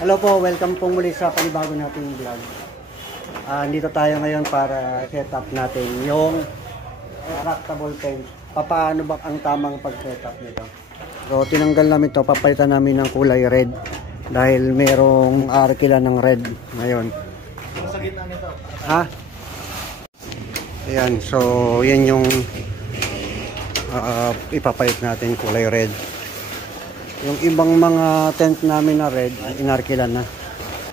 Hello po, welcome po muli sa panibago nating vlog. Dito tayo ngayon para set up natin yung retractable tent. Paano ba ang tamang pag-set up nito? So tinanggal namin to, papalitan namin ng kulay red dahil merong arkila ng red ngayon. Sa gitna nito. Ha? Ayan, so yan yung ipapalit natin kulay red. Yung ibang mga tent namin na red, inarkila na.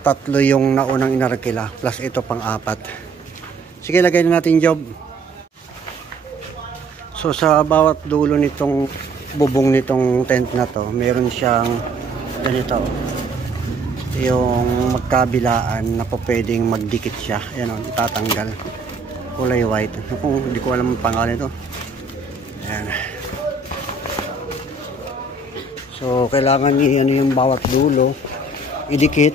3 yung naunang inarkila, plus ito pang 4. Sige, lagay na natin job. So sa bawat dulo nitong bubong nitong tent na to, meron siyang ganito. Yung magkabilaan na po pwedeng magdikit siya. Ayan o, itatanggal. Kulay white. Hindi ko alam ang pangalan ito. Ayan. So, kailangan ano yung bawat dulo, idikit.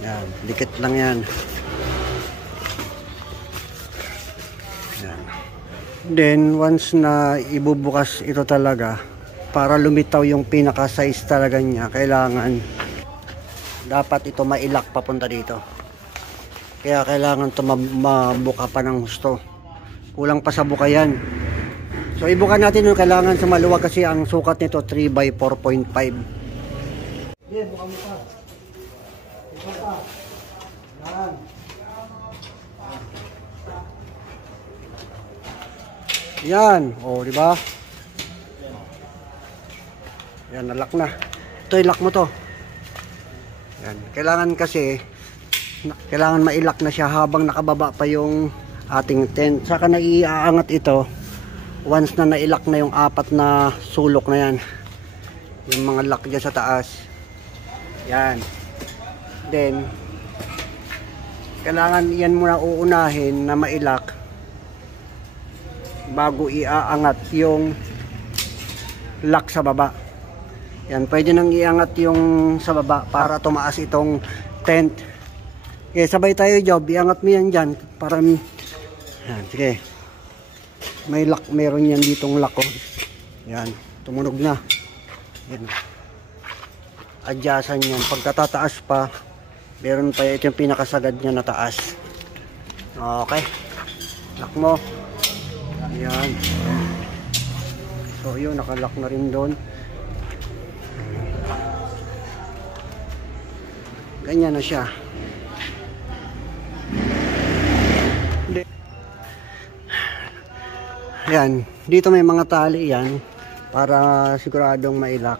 Yan, dikit lang yan. Yan. Then, once na ibubukas ito talaga, para lumitaw yung pinaka-size talaga niya, kailangan, dapat ito mailak papunta dito. Kaya kailangan ito mabuka pa ng gusto. Kulang pa sa buka yan. So ibuka natin yung kailangan sa maluwag kasi ang sukat nito 3 by 4.5. Yeah, buka mo pa. Buka pa. Yan. Yan. O, di ba? Yan, nalock na. Ito, ilock mo to. Yan. Kailangan kasi, kailangan mailak na siya habang nakababa pa yung ating tent. Saka naiaangat ito once na nailak na yung 4 na sulok na yan, yung mga lock dyan sa taas. Yan. Then kailangan yan muna uunahin na mailak bago iaangat yung lock sa baba. Yan, pwede nang iangat yung sa baba para tumaas itong tent. Okay, sabay tayo job, iangat mo yan dyan para yan, sige. May lock, meron yan ditong lock oh. Yan, tumunog na. Yan. Adyasan yan. Pagkatataas pa, meron pa ito yung pinakasagad niya na taas. Okay. Lock mo. Yan. So yun, nakalock na rin doon. Ganyan na siya. Yan, dito may mga tali yan para siguradong mailak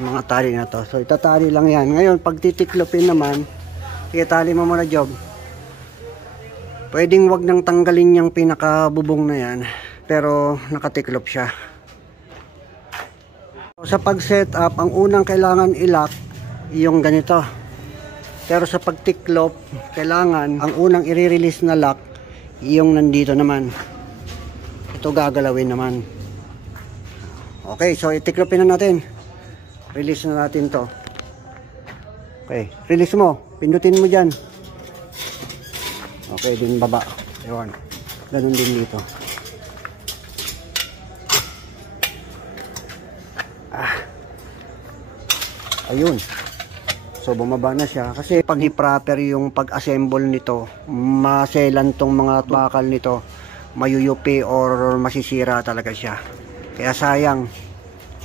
yung mga tali na to. So itatali lang yan. Ngayon pag titiklopin naman, itali mo muna job. Pwedeng wag nang tanggalin yung pinakabubong na yan, pero nakatiklop siya. So, sa pag set up, ang unang kailangan ilak yung ganito. Pero sa pagtiklop, kailangan ang unang i-release na lock yung nandito naman. Ito gagalawin naman. Okay, so itiklopin na natin. Release na natin to. Okay, release mo. Pindutin mo dyan. Okay, din baba. Ewan. Ganun din dito. Ayun. So bumaba na siya. Kasi pag i-proper yung pag-assemble nito, maselan tong mga bakal nito, mayuyupi or masisira talaga siya. Kaya sayang.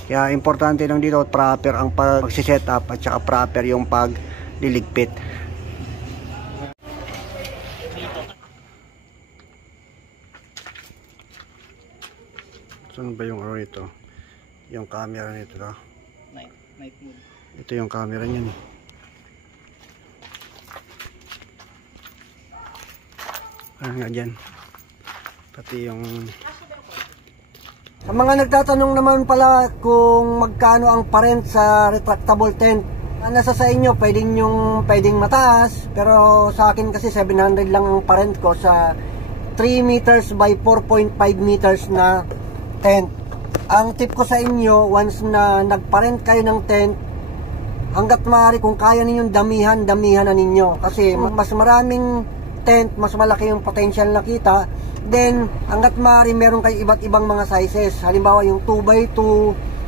Kaya importante lang dito proper ang pag-set up at saka proper yung pagliligpit. Saan ba yung nito? Yung camera nito to? Night mode. Ito yung camera niyan. Nga dyan. Pati yung sa mga nagtatanong naman pala kung magkano ang parent sa retractable tent, nasa sa inyo, pwedeng mataas, pero sa akin kasi 700 lang ang parent ko sa 3 meters by 4.5 meters na tent. Ang tip ko sa inyo, once na nagparent kayo ng tent, hanggat maaari kung kaya ninyong damihan na ninyo, kasi mas maraming tent, mas malaki yung potential na kita. Then, hanggat maaari meron kayo iba't ibang mga sizes. Halimbawa yung 2x2,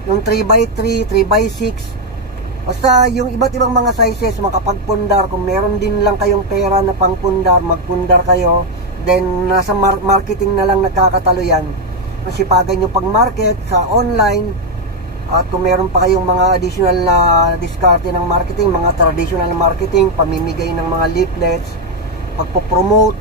yung 3x3, 3x6. Basta yung iba't ibang mga sizes, makapagpundar, kung meron din lang kayong pera na pangpundar, magpundar kayo. Then nasa marketing na lang nagkakatalo yan. Masipagan nyo pang market sa online. At kung meron pa kayong mga additional na diskarte ng marketing, mga traditional marketing, pamimigay ng mga leaflets, pagpo-promote,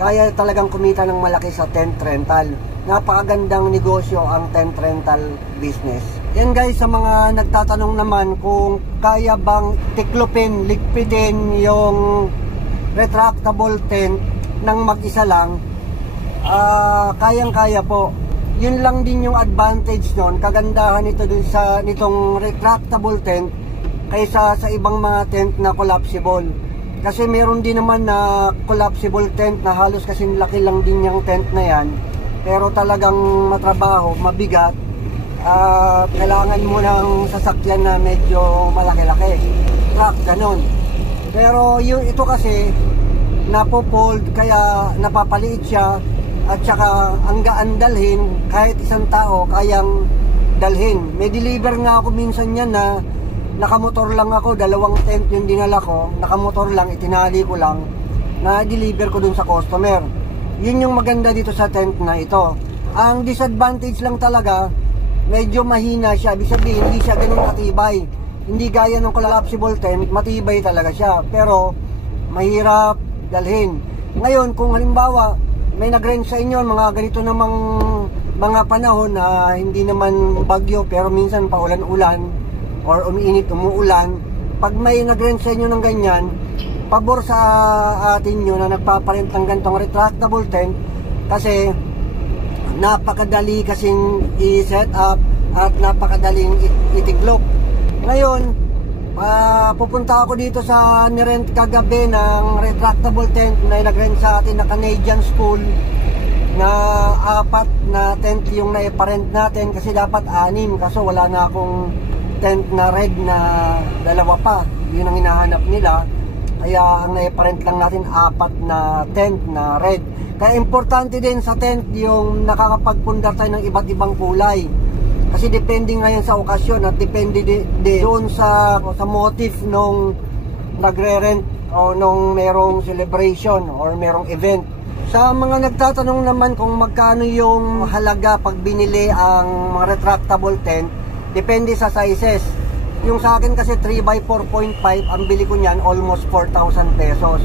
kaya talagang kumita ng malaki sa tent rental. Napakagandang negosyo ang tent rental business. Yan guys, sa mga nagtatanong naman kung kaya bang tiklopin, ligpitin yung retractable tent ng mag-isa lang, kayang-kaya po. Yun lang din yung advantage nun, kagandahan nito dun sa nitong retractable tent kaysa sa ibang mga tent na collapsible. Kasi meron din naman na collapsible tent na halos kasing laki lang din yung tent na yan, pero talagang matrabaho, mabigat. Kailangan mo ng sasakyan na medyo malaki-laki, truck, ganon. Pero yung ito kasi napopold, kaya napapaliit siya, at saka ang gaan dalhin, kahit isang tao kayang dalhin. May deliver nga ako minsan yan na nakamotor lang ako, 2 tent yung dinala ko, nakamotor lang, itinali ko lang, na deliver ko dun sa customer. Yun yung maganda dito sa tent na ito. Ang disadvantage lang talaga, medyo mahina siya, ibig sabihin hindi siya ganun katibay. Hindi gaya ng collapsible tent, matibay talaga siya, pero mahirap dalhin. Ngayon, kung halimbawa may nag-rent sa inyo mga ganito namang mga panahon na hindi naman bagyo pero minsan paulan-ulan or umiinit, umuulan, pag may nag-rent sa inyo ng ganyan, pabor sa atin nyo na nagpaparent ng ganitong retractable tent, kasi napakadali kasing i-set up at napakadaling itiklop. Ngayon, pupunta ako dito sa nirent kagabi ng retractable tent na nag-rent sa atin na Canadian School, na 4 na tent yung naiparent natin, kasi dapat 6, kaso wala na akong tent na red na 2 pa, yun ang hinahanap nila, kaya ang naiparent lang natin 4 na tent na red. Kaya importante din sa tent yung nakakapagpundar tayo ng iba't ibang kulay. Kasi depende ngayon sa okasyon at depende doon sa motif nung nagre-rent o nung merong celebration or merong event. Sa mga nagtatanong naman kung magkano yung halaga pag binili ang mga retractable tent, depende sa sizes. Yung sa akin kasi 3x4.5, ang bili ko niyan almost 4,000 pesos.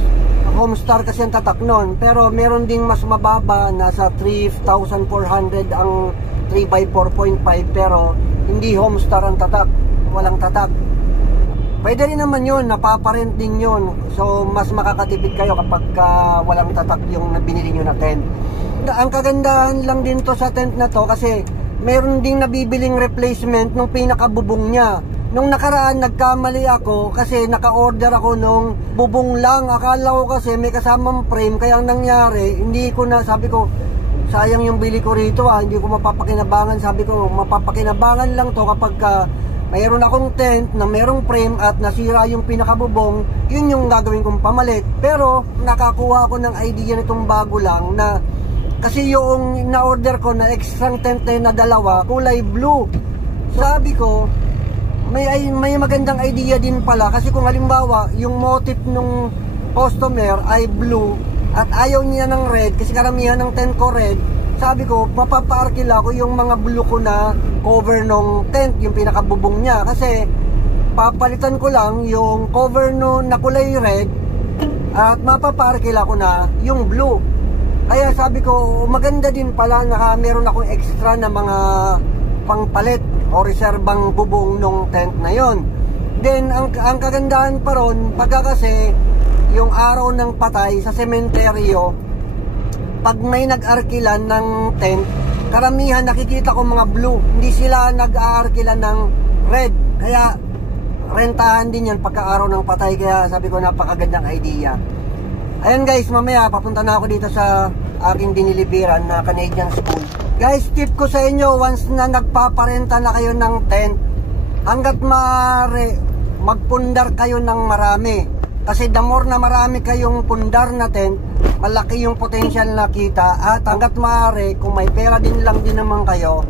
Homestar kasi ang tatak nun, pero meron ding mas mababa, nasa 3,400 ang 3x4.5, pero hindi Homestar ang tatak, walang tatak. Pwede rin naman yun, napaparent din yun, so mas makakatipid kayo kapag walang tatak yung binili nyo na tent. Ang kagandahan lang din to sa tent na to, kasi meron ding nabibiling replacement nung pinakabubong niya. Nung nakaraan nagkamali ako kasi naka-order ako nung bubong lang, akala ko kasi may kasamang frame, kaya ang nangyari, hindi ko na, sabi ko sayang yung bili ko rito, hindi ko mapapakinabangan. Sabi ko, mapapakinabangan lang to kapag mayroon akong tent na mayroong frame at nasira yung pinakabubong, yun yung gagawin kong pamalit. Pero nakakuha ko ng idea nitong bago lang, na kasi yung na-order ko na extra tent na 2, kulay blue. Sabi ko, may magandang idea din pala, kasi kung halimbawa yung motif nung customer ay blue at ayaw niya ng red, kasi karamihan ng tent ko red, sabi ko, mapapaarkila ko yung mga blue ko na cover ng tent, yung pinakabubong niya, kasi papalitan ko lang yung cover na kulay red at mapapaarkila ko na yung blue. Kaya sabi ko, maganda din pala na meron akong extra na mga pangpalit o reserbang bubong ng tent na yon. Then ang kagandahan pa ron, pagka kasi yung araw ng patay sa sementeryo, pag may nag-arkilan ng tent, karamihan nakikita ko mga blue, hindi sila nag-aarkilan ng red, kaya rentahan din yan pagka araw ng patay. Kaya sabi ko, napakagandang idea. Ayan guys, mamaya papunta na ako dito sa aking diniliberan na Canadian School. Guys, tip ko sa inyo, once na nagpaparenta na kayo ng tent, hanggat maaari, magpundar kayo ng marami. Kasi the more na marami kayong pundar na tent, malaki yung potential na kita. At hanggat maaari, kung may pera din lang din naman kayo,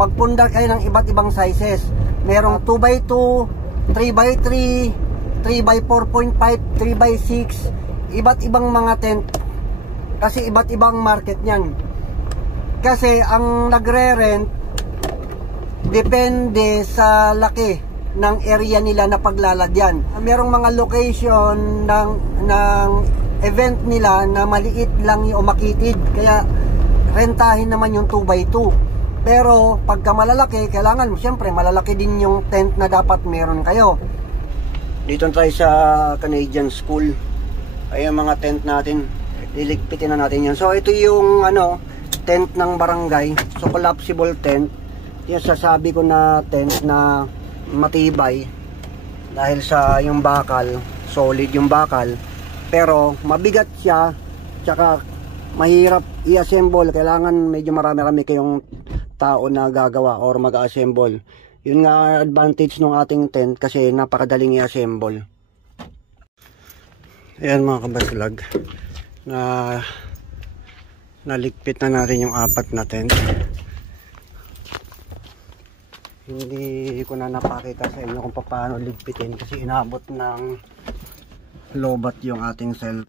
magpundar kayo ng iba't ibang sizes. Merong 2x2, 3x3, 3x4.5, 3x6, iba't ibang mga tent. Kasi iba't ibang market niyan. Kasi ang nagre-rent depende sa laki ng area nila na paglalagyan. Merong mga location ng event nila na maliit lang o makitid, kaya rentahin naman yung 2x2. Pero pagka malalaki, kailangan siyempre malalaki din yung tent na dapat meron kayo. Dito tayo sa Canadian School. Ay yung mga tent natin, liligpitin na natin yan. So ito yung tent ng barangay. So collapsible tent. Yung sasabi ko na tent na matibay dahil sa yung bakal, solid yung bakal, pero mabigat siya, tsaka mahirap i-assemble. Kailangan medyo marami kayong tao na gagawa or mag-assemble. Yun nga advantage ng ating tent kasi napakadaling i-assemble. Ayan mga kabaslag, na naligpit na natin yung 4 na tent. Hindi ko na napakita sa inyo kung paano ligpitin kasi inabot ng lobat yung ating cell.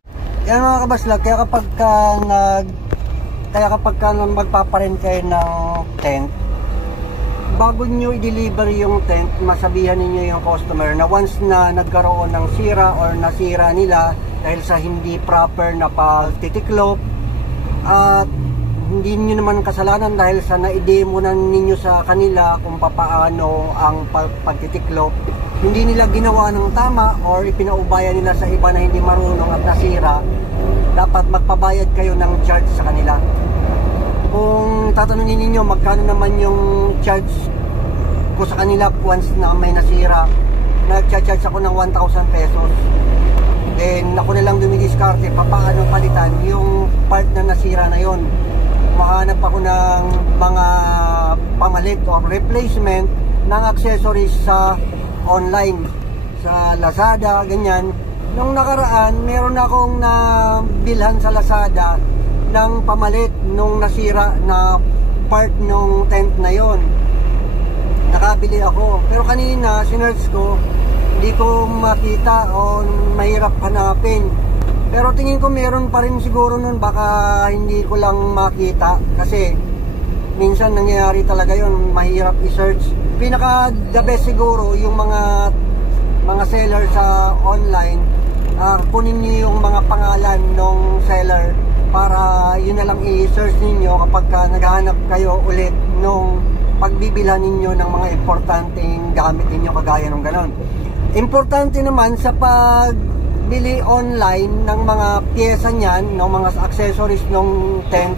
Yan mga kabaslag, kaya kapag magpaparent kayo ng tent, bago nyo i-deliver yung tent, masabihan ninyo yung customer na once na nagkaroon ng sira or nasira nila dahil sa hindi proper na pagtitiklop, at hindi nyo naman kasalanan dahil sa na-demo na ninyo sa kanila kung papaano ang pagtitiklop, hindi nila ginawa ng tama or ipinaubaya nila sa iba na hindi marunong at nasira, dapat magpabayad kayo ng charge sa kanila. Kung tatanungin ninyo magkano naman yung charge ko sa kanila once na may nasira, nag-charge ako ng 1,000 pesos. Then ako na lang dumidiskarte paano palitan yung part na nasira na yon. Mahanap ako ng mga pamalit o replacement ng accessories sa online, sa Lazada, ganyan. Nung nakaraan, meron akong nabilhan sa Lazada ng pamalit nung nasira na part nung tent na yon. Nakabili ako. Pero kanina, sinearch ko, hindi ko makita o mahirap hanapin. Pero tingin ko meron pa rin siguro nun, baka hindi ko lang makita kasi minsan nangyayari talaga yon, mahirap i-search. Pinaka the best siguro yung mga seller sa online, kunin niyo yung mga pangalan ng seller para yun na lang i-search ninyo kapag naghahanap kayo ulit nung pagbibilhan ninyo ng mga importanteng gamit ninyo kagaya ng ganon. Importante naman sa pagbili online ng mga pyesa niyan, ng mga accessories ng tent,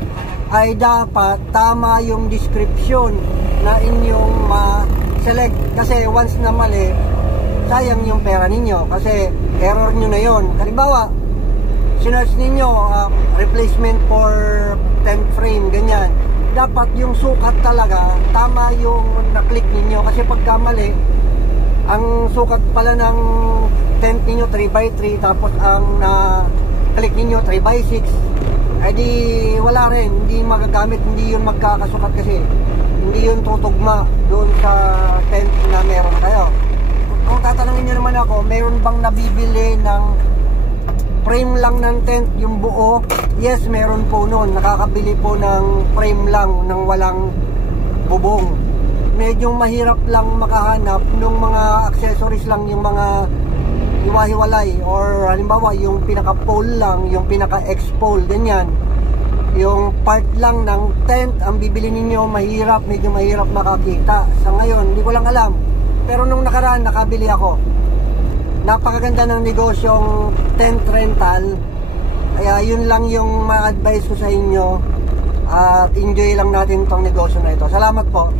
ay dapat tama yung description na inyong ma-select. Kasi once na mali, sayang yung pera ninyo kasi error nyo na yon. Halimbawa, sinearch ninyo replacement for tent frame, ganyan. Dapat yung sukat talaga, tama yung na-click ninyo. Kasi pagka mali, ang sukat pala ng tent ninyo 3x3, tapos ang na-click ninyo 3x6, ay di wala rin, hindi magagamit, hindi yun magkakasukat kasi hindi yun tutugma doon sa tent na meron kayo. Kung tatanungin nyo naman ako, meron bang nabibili ng frame lang ng tent, yung buo? Yes, meron po noon. Nakakabili po ng frame lang, ng walang bubong. Medyo mahirap lang makahanap ng mga accessories lang, yung mga hiwa-hiwalay, or halimbawa yung pinaka-pole lang, yung pinaka-X-pole, ganyan. Yung part lang ng tent ang bibili ninyo, mahirap, medyo mahirap makakita. Sa ngayon, hindi ko lang alam. Pero nung nakaraan, nakabili ako. Napakaganda ng negosyong tent rental. Kaya yun lang yung ma-advise ko sa inyo. At enjoy lang natin tong negosyo na ito. Salamat po.